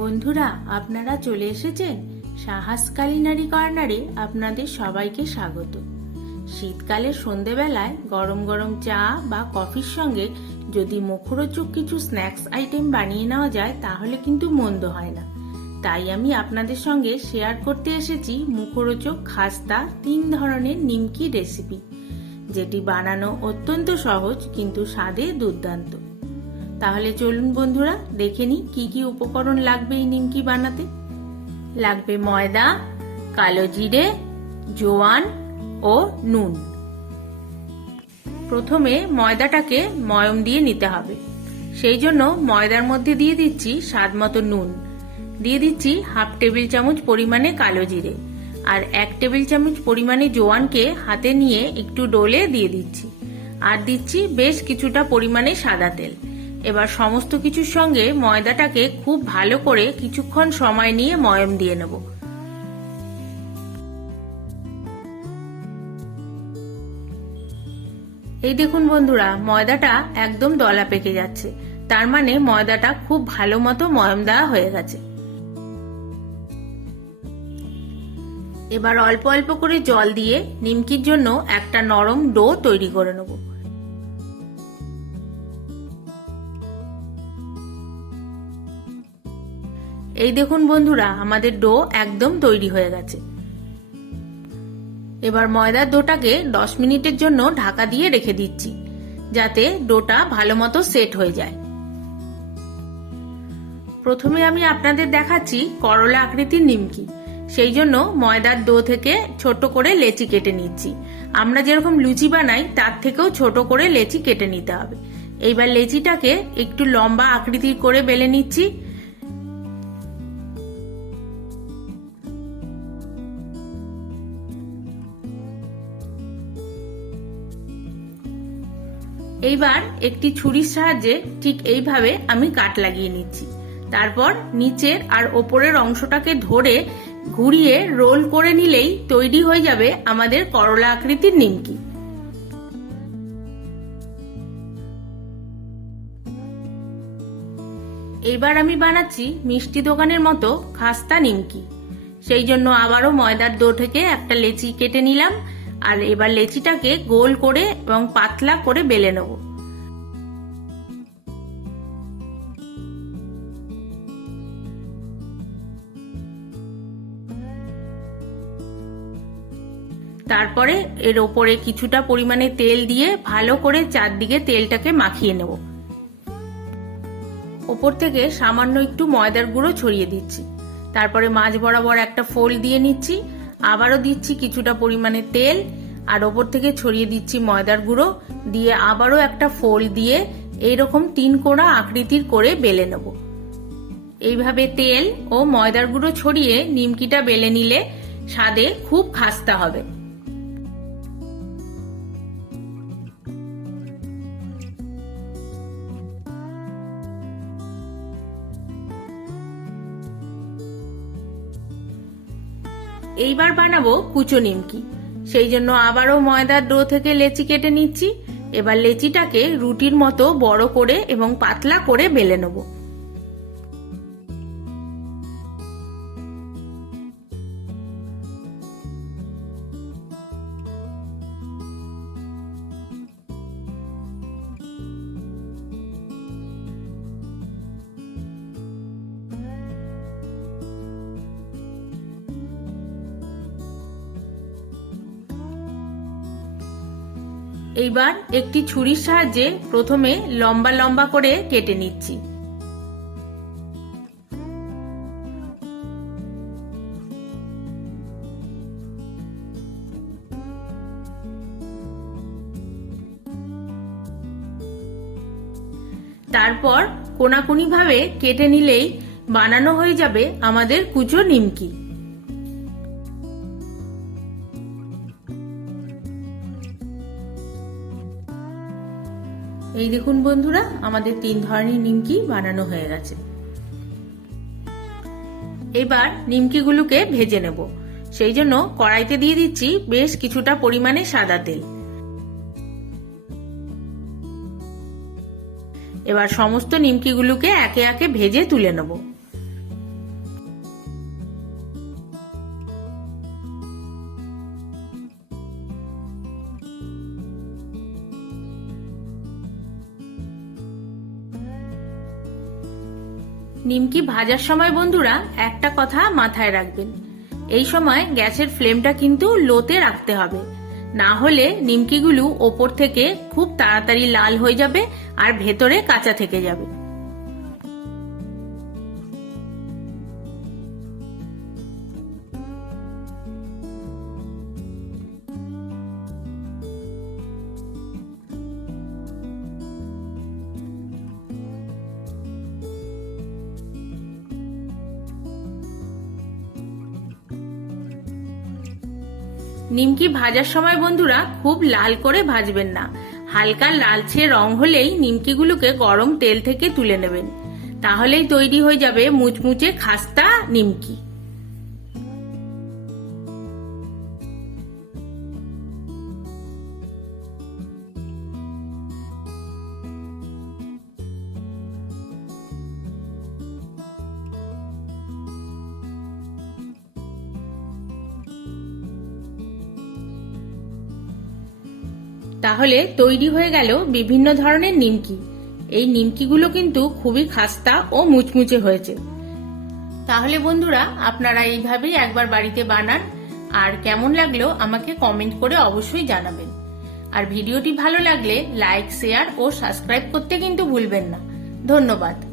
বন্ধুরা, আপনারা চলে এসেছেন সাহাস কালিনারি কর্নারে আপনাদের সবাইকে স্বাগত। শীতকালে সন্ধেবেলায় গরম গরম চা বা কফির সঙ্গে যদি মুখরোচক কিছু স্ন্যাক্স আইটেম বানিয়ে নেওয়া যায়, তাহলে কিন্তু মন্দ হয় না। তাই আমি আপনাদের সঙ্গে শেয়ার করতে এসেছি মুখরোচক খাস্তা তিন ধরনের নিমকি রেসিপি, যেটি বানানো অত্যন্ত সহজ কিন্তু স্বাদে দুর্দান্ত। তাহলে চলুন বন্ধুরা, দেখে নিই কি কি উপকরণ লাগবে এই নিমকি বানাতে। লাগবে ময়দা, কালো জিরে, জোয়ান ও নুন। প্রথমে ময়দাটাকে ময়ম দিয়ে নিতে হবে। সেই জন্য ময়দার মধ্যে দিয়ে দিচ্ছি স্বাদ মতো নুন। দিয়ে দিচ্ছি হাফ টেবিল চামচ পরিমাণে কালো জিরে আর এক টেবিল চামচ পরিমাণে জোয়ানকে হাতে নিয়ে একটু ডোলে দিয়ে দিচ্ছি। আর দিচ্ছি বেশ কিছুটা পরিমাণে সাদা তেল। এবার সমস্ত কিছুর সঙ্গে ময়দাটাকে খুব ভালো করে কিছুক্ষণ সময় নিয়ে ময়ম দিয়ে নেব। এই দেখুন বন্ধুরা, ময়দাটা একদম দলা পেকে যাচ্ছে। তার মানে ময়দাটা খুব ভালো মতো ময়ম দেওয়া হয়ে গেছে। এবার অল্প অল্প করে জল দিয়ে নিমকির জন্য একটা নরম ডো তৈরি করে নেব। এই দেখুন বন্ধুরা, আমাদের ডো একদম তৈরি হয়ে গেছে। এবার ময়দার ডোটাকে দশ মিনিটের জন্য ঢাকা দিয়ে রেখে দিচ্ছি, যাতে ডোটা ভালো মতো সেট হয়ে যায়। প্রথমে আমি আপনাদের দেখাচ্ছি করলা আকৃতির নিমকি। সেই জন্য ময়দার ডো থেকে ছোট করে লেচি কেটে নিচ্ছি। আমরা যেরকম লুচি বানাই, তার থেকেও ছোট করে লেচি কেটে নিতে হবে। এইবার লেচিটাকে একটু লম্বা আকৃতির করে বেলে নিচ্ছি। এইবার একটি ছুরির সাহায্যে ঠিক এইভাবে আমি কাট লাগিয়ে নিচ্ছি। তারপর নিচের আর ওপরের অংশটাকে ধরে ঘুরিয়ে রোল করে নিলেই তৈরি হয়ে যাবে আমাদের করলা আকৃতির নিমকি। এবার আমি বানাচ্ছি মিষ্টি দোকানের মতো খাস্তা নিমকি। সেই জন্য আবারও ময়দার দো থেকে একটা লেচি কেটে নিলাম। আর এবার লেচিটাকে গোল করে এবং পাতলা করে বেলে নেব। তারপরে এর ওপরে কিছুটা পরিমাণে তেল দিয়ে ভালো করে চারদিকে তেলটাকে মাখিয়ে নেব। ওপর থেকে সামান্য একটু ময়দার গুঁড়ো ছড়িয়ে দিচ্ছি। তারপরে মাছ বরাবর একটা ফোল দিয়ে নিচ্ছি। আবারও দিচ্ছি কিছুটা পরিমাণে তেল, আর ওপর থেকে ছড়িয়ে দিচ্ছি ময়দার গুঁড়ো, দিয়ে আবারও একটা ফোল দিয়ে এইরকম তিন কোড়া আকৃতির করে বেলে নেব। এইভাবে তেল ও ময়দার গুঁড়ো ছড়িয়ে নিমকিটা বেলে নিলে স্বাদে খুব খাস্তা হবে। এইবার বানাবো কুচো নিমকি। সেই জন্য আবারও ময়দার ডো থেকে লেচি কেটে নিচ্ছি। এবার লেচিটাকে রুটির মতো বড় করে এবং পাতলা করে বেলে নেব। এইবার একটি ছুরির সাহায্যে প্রথমে লম্বা লম্বা করে কেটে নিচ্ছি। তারপর কোনাকুনি ভাবে কেটে নিলেই বানানো হয়ে যাবে আমাদের কুচো নিমকি। এই দেখুন বন্ধুরা, আমাদের তিন ধরনের নিমকি বানানো হয়ে গেছে। এবার নিমকিগুলোকে ভেজে নেব। সেই জন্য কড়াইতে দিয়ে দিচ্ছি বেশ কিছুটা পরিমাণে সাদা তেল। এবার সমস্ত নিমকিগুলোকে একে একে ভেজে তুলে নেব। নিমকি ভাজার সময় বন্ধুরা একটা কথা মাথায় রাখবেন। এই সময় গ্যাসের ফ্লেমটা কিন্তু লোতে রাখতে হবে। না হলে নিমকিগুলো ওপর থেকে খুব তাড়াতাড়ি লাল হয়ে যাবে আর ভেতরে কাঁচা থেকে যাবে। নিমকি ভাজার সময় বন্ধুরা খুব লাল করে ভাজবেন না। হালকা লালচে রং হলেই নিমকিগুলোকে গরম তেল থেকে তুলে নেবেন। তাহলেই তৈরি হয়ে যাবে মুচমুচে খাস্তা নিমকি। তাহলে তৈরি হয়ে গেল বিভিন্ন ধরনের নিমকি। এই নিমকিগুলো কিন্তু খুবই খাস্তা ও মুচমুচে হয়েছে। তাহলে বন্ধুরা, আপনারা এইভাবেই একবার বাড়িতে বানান। আর কেমন লাগল আমাকে কমেন্ট করে অবশ্যই জানাবেন। আর ভিডিওটি ভালো লাগলে লাইক, শেয়ার ও সাবস্ক্রাইব করতে কিন্তু ভুলবেন না। ধন্যবাদ।